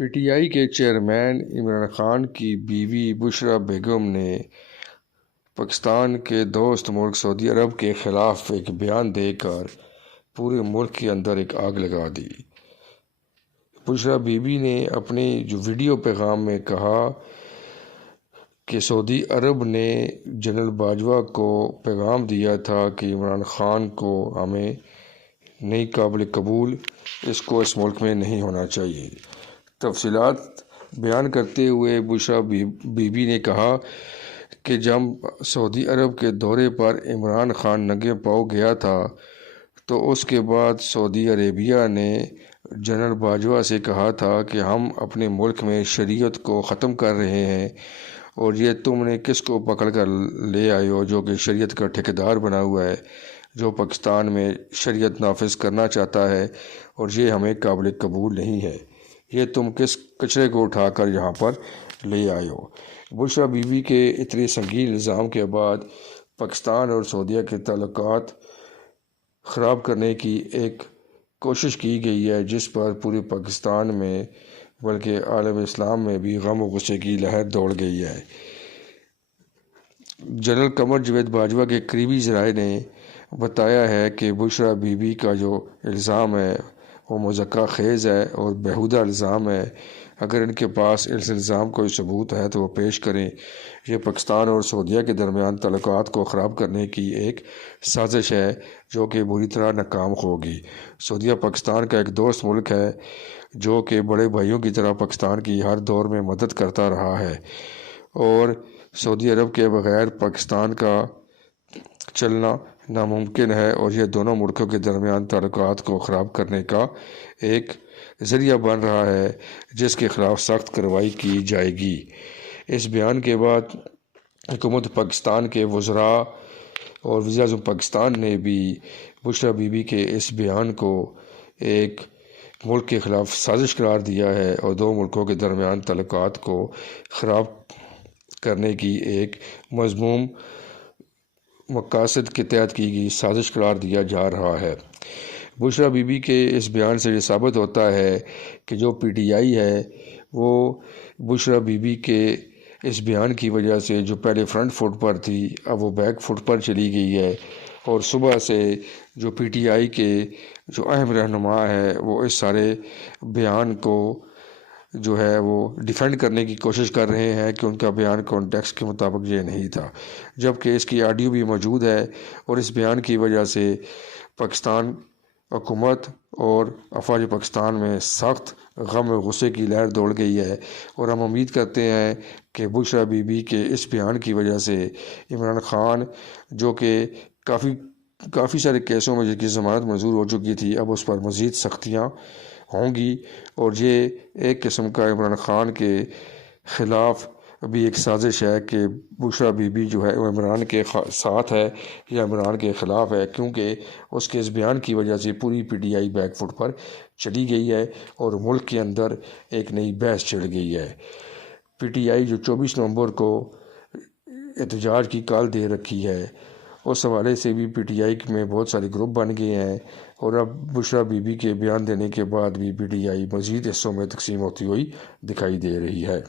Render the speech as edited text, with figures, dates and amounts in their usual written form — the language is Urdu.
پی ٹی آئی کے چیئرمین عمران خان کی بیوی بشریٰ بیگم نے پاکستان کے دوست ملک سعودی عرب کے خلاف ایک بیان دے کر پورے ملک کے اندر ایک آگ لگا دی۔ بشریٰ بیوی نے اپنے ویڈیو پیغام میں کہا کہ سعودی عرب نے جنرل باجوہ کو پیغام دیا تھا کہ عمران خان کو ہمیں نہیں قابل قبول، اس کو اس ملک میں نہیں ہونا چاہیے۔ تفصیلات بیان کرتے ہوئے بشریٰ بیوی نے کہا کہ جب سعودی عرب کے دورے پر عمران خان ننگے پاؤں گیا تھا تو اس کے بعد سعودی عربیہ نے جنرل باجوہ سے کہا تھا کہ ہم اپنے ملک میں شریعت کو ختم کر رہے ہیں، اور یہ تم نے کس کو پکڑ کر لے آئے ہو جو کہ شریعت کا ٹھیکیدار بنا ہوا ہے، جو پاکستان میں شریعت نافذ کرنا چاہتا ہے، اور یہ ہمیں قابل قبول نہیں ہے۔ یہ تم کس کچرے کو اٹھا کر یہاں پر لے آئے ہو۔ بشریٰ بیوی کے اتنے سنگین الزام کے بعد پاکستان اور سعودیہ کے تعلقات خراب کرنے کی ایک کوشش کی گئی ہے، جس پر پورے پاکستان میں بلکہ عالم اسلام میں بھی غم و غصے کی لہر دوڑ گئی ہے۔ جنرل قمر جاوید باجوہ کے قریبی ذرائع نے بتایا ہے کہ بشریٰ بیوی کا جو الزام ہے وہ مضحکہ خیز ہے اور بیہودہ الزام ہے۔ اگر ان کے پاس اس الزام کوئی ثبوت ہے تو وہ پیش کریں۔ یہ پاکستان اور سعودیہ کے درمیان تعلقات کو خراب کرنے کی ایک سازش ہے جو کہ بری طرح ناکام ہوگی۔ سعودیہ پاکستان کا ایک دوست ملک ہے جو کہ بڑے بھائیوں کی طرح پاکستان کی ہر دور میں مدد کرتا رہا ہے، اور سعودی عرب کے بغیر پاکستان کا چلنا ناممکن ہے، اور یہ دونوں ملکوں کے درمیان تعلقات کو خراب کرنے کا ایک ذریعہ بن رہا ہے جس کے خلاف سخت کارروائی کی جائے گی۔ اس بیان کے بعد حکومت پاکستان کے وزراء اور وزیر اعظم پاکستان نے بھی بشریٰ بیوی کے اس بیان کو ایک ملک کے خلاف سازش قرار دیا ہے اور دو ملکوں کے درمیان تعلقات کو خراب کرنے کی ایک مذموم مقاصد کے تحت کی گئی سازش قرار دیا جا رہا ہے۔ بشریٰ بیوی کے اس بیان سے یہ ثابت ہوتا ہے کہ جو پی ٹی آئی ہے وہ بشریٰ بیوی کے اس بیان کی وجہ سے جو پہلے فرنٹ فٹ پر تھی اب وہ بیک فٹ پر چلی گئی ہے، اور صبح سے جو پی ٹی آئی کے جو اہم رہنما ہے وہ اس سارے بیان کو جو ہے وہ ڈیفینڈ کرنے کی کوشش کر رہے ہیں کہ ان کا بیان کانٹیکسٹ کے مطابق یہ نہیں تھا، جبکہ اس کی آڈیو بھی موجود ہے، اور اس بیان کی وجہ سے پاکستان حکومت اور افواج پاکستان میں سخت غم و غصے کی لہر دوڑ گئی ہے، اور ہم امید کرتے ہیں کہ بشریٰ بیوی کے اس بیان کی وجہ سے عمران خان جو کہ کافی سارے کیسوں میں جس کی ضمانت منظور ہو چکی تھی اب اس پر مزید سختیاں ہوں گی، اور یہ ایک قسم کا عمران خان کے خلاف بھی ایک سازش ہے کہ بشریٰ بیوی جو ہے وہ عمران کے ساتھ ہے یا عمران کے خلاف ہے، کیونکہ اس کے اس بیان کی وجہ سے پوری P T I back foot پر چلی گئی ہے اور ملک کے اندر ایک نئی بحث چھڑ گئی ہے۔ پی ٹی آئی جو 24 نومبر کو احتجاج کی کال دے رکھی ہے، اس حوالے سے بھی پی ٹی آئی میں بہت سارے گروپ بن گئے ہیں، اور اب بشریٰ بیوی کے بیان دینے کے بعد بھی پی ٹی آئی مزید حصوں میں تقسیم ہوتی ہوئی دکھائی دے رہی ہے۔